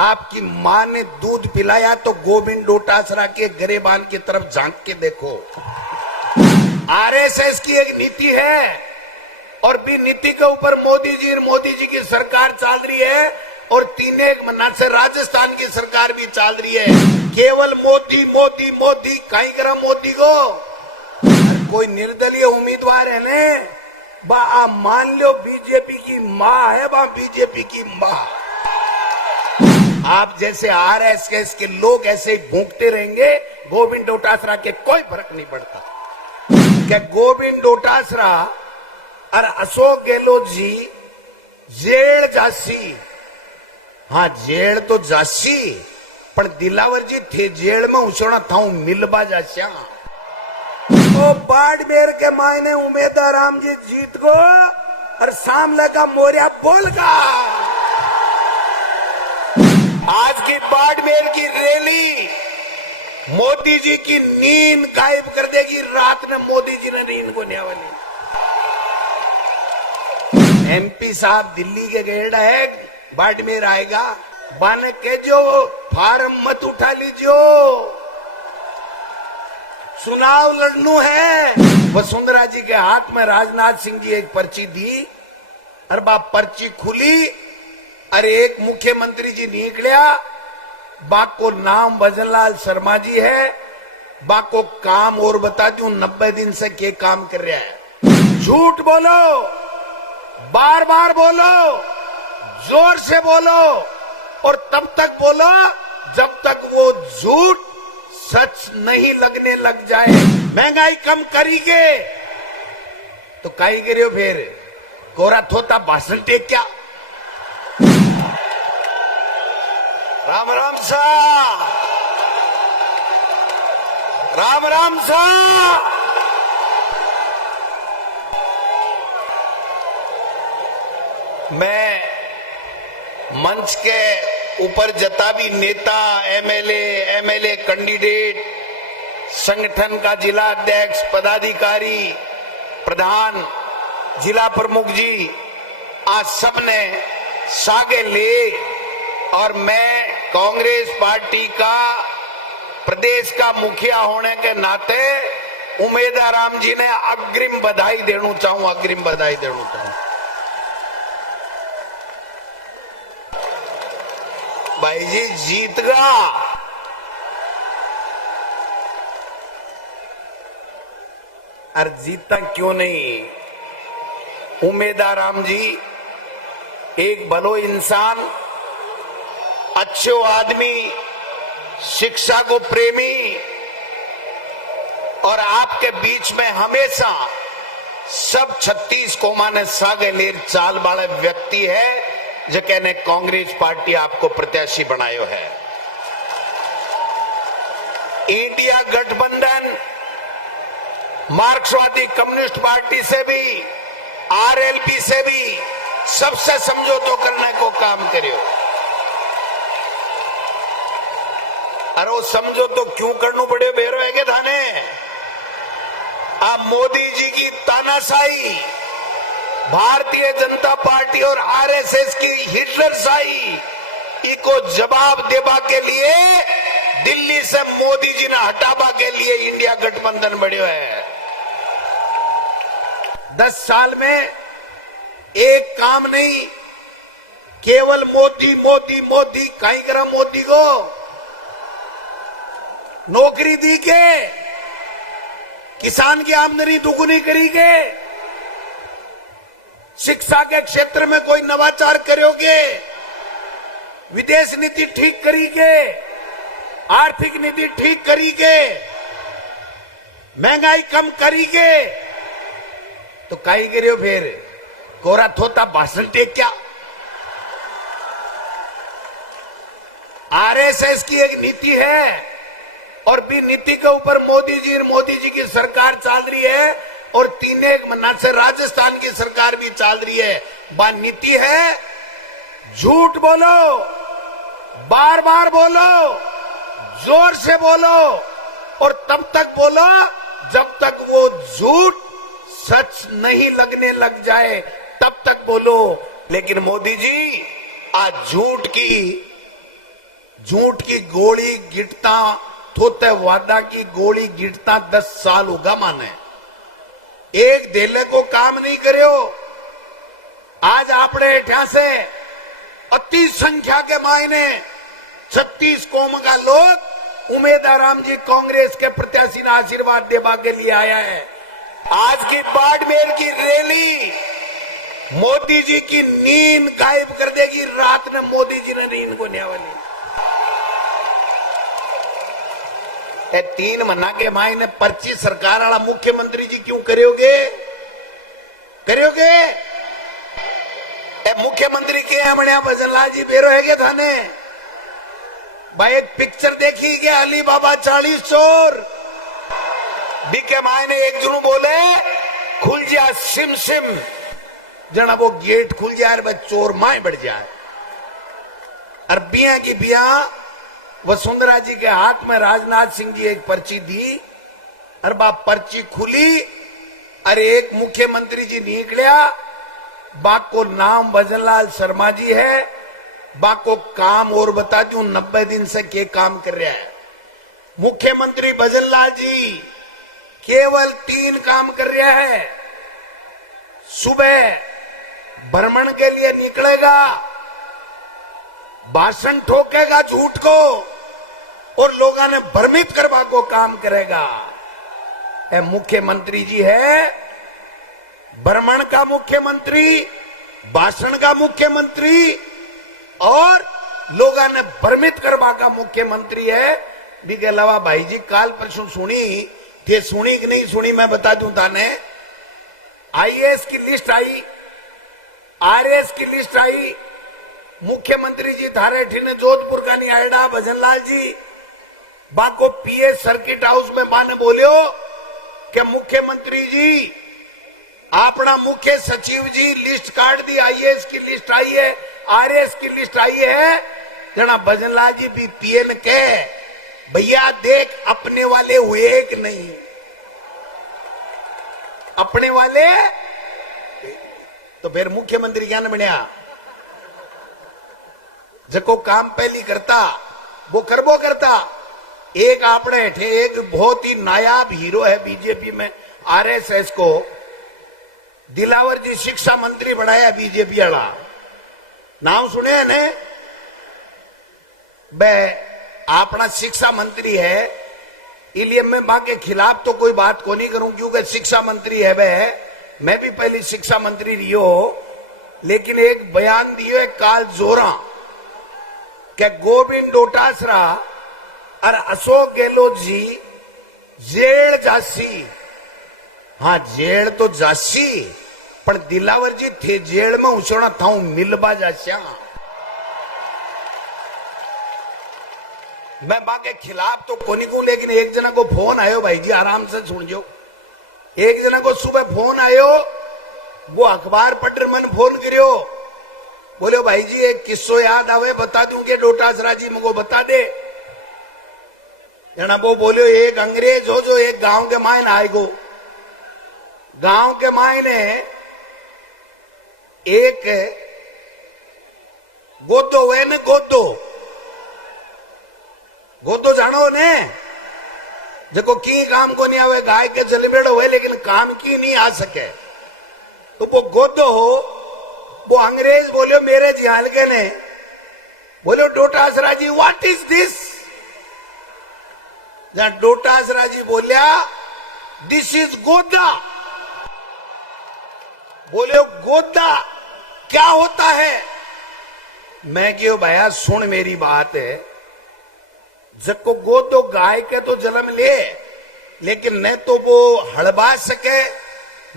आपकी मां ने दूध पिलाया तो गोविंद डोटासरा के गरेबान की तरफ झांक के देखो। आरएसएस की एक नीति है और भी नीति के ऊपर मोदी जी की सरकार चल रही है और 3 महीना से राजस्थान की सरकार भी चल रही है। केवल मोदी मोदी मोदी कहीं करा मोदी को। कोई निर्दलीय उम्मीदवार है ने बा मान लो बीजेपी की मां है, बा बीजेपी की मां। आप जैसे आरएसएस के लोग ऐसे ही भूखते रहेंगे, गोविंद डोटासरा के कोई फर्क नहीं पड़ता। क्या गोविंद डोटासरा और अशोक गहलोत जी जेल जासी, हाँ जेल तो जासी, पर दिलावर जी थे जेल में उछोड़ा था मिलबा जास्या। तो बाड़मेर के मायने उमेदवार राम जी जीत को और सामने का मोरिया बोल का। आज की बाड़मेर की रैली मोदी जी की नींद गायब कर देगी। रात में मोदी जी ने नींद को नहीं वाली। एमपी साहब दिल्ली के गेड़ है, बाड़मेर आएगा, बन के जो फार्म मत उठा लीजियो, चुनाव लड़नू है। वसुंधरा जी के हाथ में राजनाथ सिंह जी एक पर्ची दी और बाप पर्ची खुली, अरे एक मुख्यमंत्री जी निकलिया, बाको नाम भजनलाल शर्मा जी है, बाको काम और बता दूं 90 दिन से क्या काम कर रहा है। झूठ बोलो, बार बार बोलो, जोर से बोलो और तब तक बोलो जब तक वो झूठ सच नहीं लगने लग जाए। महंगाई कम करीगे तो काई गिरे हो फिर कोरा थोता भाषण टेक क्या। राम राम सा, राम राम सा। मैं मंच के ऊपर जता भी नेता, एमएलए कैंडिडेट, संगठन का जिला अध्यक्ष, पदाधिकारी, प्रधान, जिला प्रमुख जी, आज सबने सागे ले और मैं कांग्रेस पार्टी का प्रदेश का मुखिया होने के नाते उमेदवार राम जी ने अग्रिम बधाई देना चाहूं, अग्रिम बधाई देना चाहूं। भाई जी जीत गया। अरे जीता क्यों नहीं? उमेदवार राम जी एक भलो इंसान, अच्छे आदमी, शिक्षा को प्रेमी और आपके बीच में हमेशा सब 36 कोमा ने सागे लेर चाल वाले व्यक्ति है जो कहने कांग्रेस पार्टी आपको प्रत्याशी बनायो है। इंडिया गठबंधन मार्क्सवादी कम्युनिस्ट पार्टी से भी, आरएलपी से भी सबसे समझौता करने को काम करियो। अरे वो समझो तो क्यों करना पड़े बेरो है के थाने। आप मोदी जी की तानाशाही, भारतीय जनता पार्टी और आरएसएस की हिटलरशाही को जवाब देवा के लिए दिल्ली से मोदी जी ने हटावा के लिए इंडिया गठबंधन बढ़िया है। 10 साल में एक काम नहीं, केवल मोदी मोदी मोदी कहीं करा मोदी को नौकरी दी के, किसान की आमदनी दुगुनी करी के, शिक्षा के क्षेत्र में कोई नवाचार करोगे, विदेश नीति ठीक करी के, आर्थिक नीति ठीक करी के, महंगाई कम करी के, तो काई गिरे फिर कोरा थोता भाषण टेक क्या। आरएसएस की एक नीति है और भी नीति के ऊपर मोदी जी की सरकार चल रही है और 3 महीना से राजस्थान की सरकार भी चल रही है। बा नीति है, झूठ बोलो, बार बार बोलो, जोर से बोलो और तब तक बोलो जब तक वो झूठ सच नहीं लगने लग जाए, तब तक बोलो। लेकिन मोदी जी आज झूठ की झूठ की गोली गिटता थोते वादा की गोली गिटता 10 साल होगा माने एक देले को काम नहीं करो। आज आपने एठा से अति संख्या के मायने 36 कौम का लोग उमेदाराम जी कांग्रेस के प्रत्याशी ने आशीर्वाद देवा के लिए आया है। आज की बाड़मेर की रैली मोदी जी की नींद गायब कर देगी। रात में मोदी जी ने नींद को न्या वाली 3 महीना के मायने पर्ची सरकार वाला मुख्यमंत्री जी क्यों करोगे मुख्यमंत्री के हमने भजनलाल जी बेरो है के थाने भाई एक पिक्चर देखी के अली बाबा 40 चोर बीके मायने एक जुनू बोले खुल जा सिम सिम जना वो गेट खुल जाए और चोर माए बढ़ जाए। और बिया की बिया वसुंधरा जी के हाथ में राजनाथ सिंह जी एक पर्ची दी और बाप पर्ची खुली और एक मुख्यमंत्री जी निकलिया बाक को नाम भजनलाल शर्मा जी है। बाक को काम और बता दूं 90 दिन से के काम कर रहा है मुख्यमंत्री भजनलाल जी केवल 3 काम कर रहा है। सुबह भ्रमण के लिए निकलेगा भाषण ठोकेगा झूठ को और लोगों ने भ्रमित करवा को काम करेगा। मुख्यमंत्री जी है भ्रमण का मुख्यमंत्री भाषण का मुख्यमंत्री और लोगों ने भ्रमित करवा का मुख्यमंत्री है। इसके अलावा भाई जी काल परसों सुनी कि नहीं सुनी मैं बता दूं ताने आईएएस की लिस्ट आई आरएएस की लिस्ट आई मुख्यमंत्री जी थारे ठीने जोधपुर का नहीं आएडा भजनलाल जी बाको पीए सर्किट हाउस में माने बोलियो कि मुख्यमंत्री जी अपना मुख्य सचिव जी लिस्ट काट दी आईएएस की लिस्ट आई है आरएएस की लिस्ट आई है जना भजनलाल जी भी पीए ने कहे भैया देख अपने वाले हुए कि नहीं अपने वाले तो फिर मुख्यमंत्री क्या न बनया जको काम पहली करता वो करबो करता। एक आपने थे एक बहुत ही नायाब हीरो है बीजेपी में आरएसएस को दिलावर जी शिक्षा मंत्री बनाया बीजेपी वाला नाम सुने है ने बे अपना शिक्षा मंत्री है इसलिए मैं मां के खिलाफ तो कोई बात को नहीं करूं क्योंकि शिक्षा मंत्री है बे मैं भी पहले शिक्षा मंत्री रियो लेकिन एक बयान दियो काल जोरा क्या गोविंद डोटासरा और अशोक गहलोत जी जेल जासी हाँ जेल तो जासी पर दिलावर जी थे जेल में उछोड़ा था मिलबा जास्या मैं बा के खिलाफ तो कोनी को लेकिन एक जना को फोन आयो भाई जी आराम से सुन जो एक जना को सुबह फोन आयो वो अखबार पढ़ मन फोन करियो बोले भाई जी एक किस्सो याद आवे बता दूंगे डोटासरा जी मुझको बता दे जना वो बोलियो एक अंग्रेज हो जो एक गांव के मायने आएगो गांव के मायने एक गोदो हुए ने गोदो जानो ने जको की काम को नहीं आवे गाय के जलबेड़ो हुए लेकिन काम की नहीं आ सके तो वो गोदो हो वो अंग्रेज बोलियो मेरे जी हल्के ने बोलियो डोटासरा जी व्हाट इज दिस जहां डोटासरा जी बोलिया दिस इज गोदा बोलियो गोदा क्या होता है मैं क्यों भैया सुन मेरी बात है जको गोदो गाय के तो जन्म ले लेकिन न तो वो हड़बा सके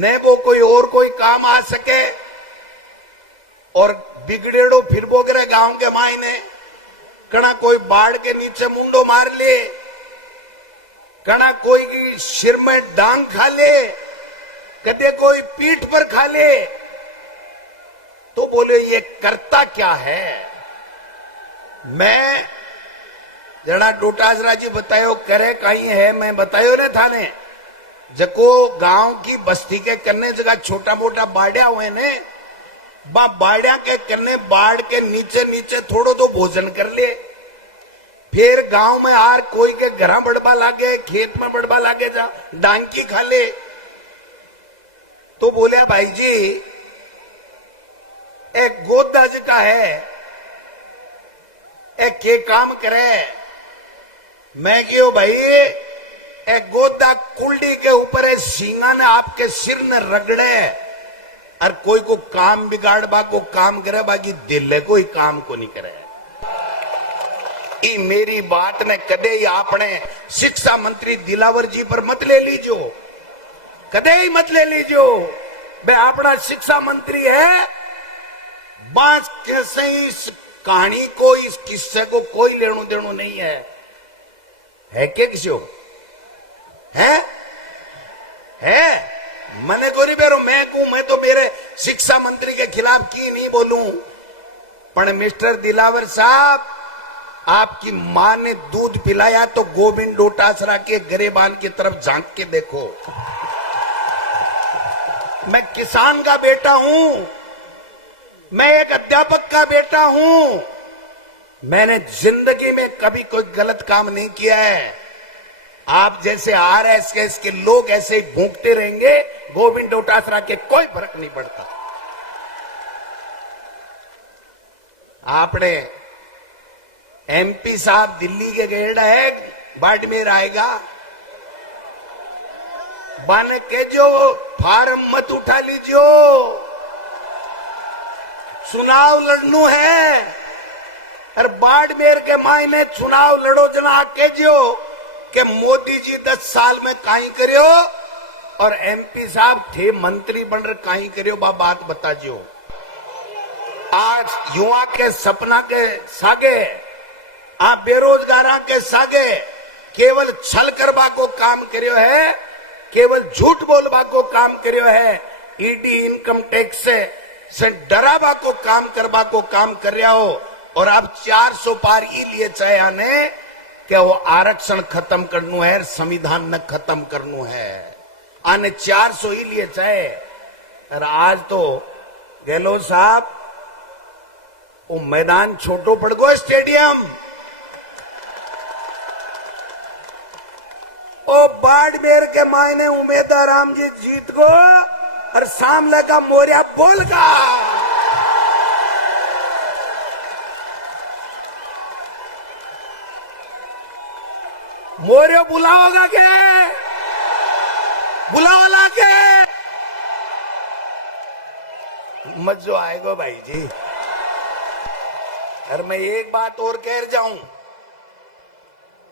न वो कोई और कोई काम आ सके और बिगड़ेड़ो फिर वो करे गांव के मायने कना कोई बाढ़ के नीचे मुंडो मार ले कना कोई की सिर में डांग खा ले कदे कोई पीठ पर खा ले तो बोले ये करता क्या है। मैं जरा डोटासरा जी बतायो करे कहीं है मैं बतायो ने थाने जको गांव की बस्ती के कन्ने जगह छोटा मोटा बाड़िया हुए ने बाड़िया के कन्ने बाढ़ के नीचे नीचे थोड़ो तो भोजन कर ले फिर गांव में आर कोई के घर बड़बा लागे, खेत में बड़बा लागे, जा डांकी खा ले। तो बोले भाई जी एक गोदाज का है, एक के काम करे। मैं क्यों भाई, एक गोदा कुल्डी के ऊपर है, सींगा ने आपके सिर ने रगड़े और कोई को काम बिगाड़बा को काम करे, बाकी दिल कोई काम को नहीं करे। मेरी बात ने कदे ही आपने शिक्षा मंत्री दिलावर जी पर मत ले लीजो, कदे ही मत ले लीजो। बे अपना शिक्षा मंत्री है, बांस कैसे इस कहानी को, इस किस्से को कोई लेनो देनो नहीं है क्या किसी को? है मने गोरी बेरो मैं कहूं, मैं तो मेरे शिक्षा मंत्री के खिलाफ की नहीं बोलूं, पर मिस्टर दिलावर साहब आपकी मां ने दूध पिलाया तो गोविंद डोटासरा के गरेबान की तरफ झांक के देखो। मैं किसान का बेटा हूं, मैं एक अध्यापक का बेटा हूं, मैंने जिंदगी में कभी कोई गलत काम नहीं किया है। आप जैसे आरएसएस के लोग ऐसे ही भूखते रहेंगे, गोविंद डोटासरा के कोई फर्क नहीं पड़ता। आपने एमपी साहब दिल्ली के गेड़ा है, बाड़मेर आएगा, बन के जो फार्म मत उठा लीजियो, चुनाव लड़नू है और बाड़मेर के मायने चुनाव लड़ो जना के जो कि मोदी जी 10 साल में काई करियो और एमपी साहब थे मंत्री बन रहे काई करियो, बात बता जो। आज युवा के सपना के सागे, आप बेरोजगार के सागे केवल छल करवा को काम करियो है, केवल झूठ बोलवा को काम करियो है, ईडी इनकम टैक्स से डरावा को काम करवा को काम कर रहा हो। और आप 400 पार ई लिए चाहे आने कि वो आरक्षण खत्म करनू है, संविधान न खत्म करनू है, आने 400 ही लिए चाहे। और आज तो गहलोत साहब वो मैदान छोटो पड़ गो, स्टेडियम ओ बाड़मेर के मायने उमेदा राम जी जीत गो और सामने का मोरिया बोल का। मोरियो बुलाओगा के, बुलाओला के मजो आएगा भाई जी। और मैं एक बात और कह जाऊं,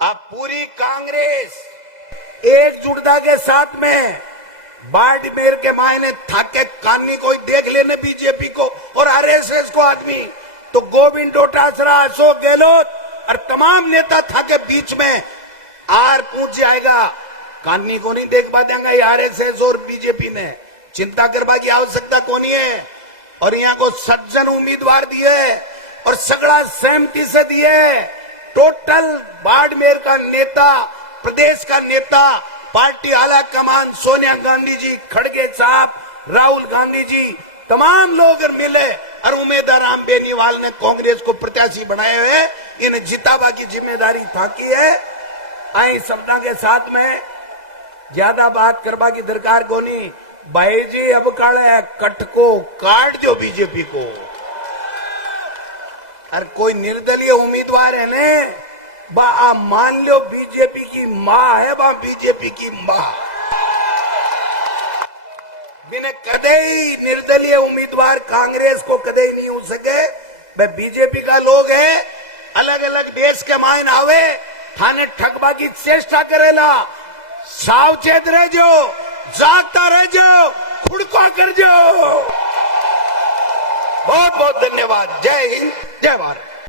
आप पूरी कांग्रेस एकजुटता के साथ में बाड़मेर के मायने थाके कानी कोई देख लेने बीजेपी को और आरएसएस को आदमी, तो गोविंद डोटासरा, अशोक गहलोत और तमाम नेता थाके बीच में आर पूछ जाएगा। कानी को नहीं देख पा देंगे आरएसएस और बीजेपी ने, चिंता करवा की आवश्यकता कोनी है। और यहाँ को सज्जन उम्मीदवार दिए और सगड़ा सहमति से दिए। टोटल बाड़मेर का नेता, प्रदेश का नेता, पार्टी आला कमान सोनिया गांधी जी, खड़गे साहब, राहुल गांधी जी, तमाम लोग मिले और उमेदा राम बेनीवाल ने कांग्रेस को प्रत्याशी बनाए हुए, इन्हें जितावा की जिम्मेदारी थाकी है। आई शब्दा के साथ में ज्यादा बात करवा की दरकार को नहीं भाई जी। अब काले कट को काट दो बीजेपी को। और कोई निर्दलीय उम्मीदवार है ने बा मान लो बीजेपी की मां है, बा बीजेपी की मां बिना कदे ही निर्दलीय उम्मीदवार कांग्रेस को कदे ही नहीं हो सके। भाई बीजेपी का लोग है, अलग अलग देश के मायन आवे, थाने ठगबा की चेष्टा करेला। सावचेत रह जो, जागता रह जो, खुड़का कर जो। बहुत बहुत धन्यवाद। जय हिंद, जय भारत।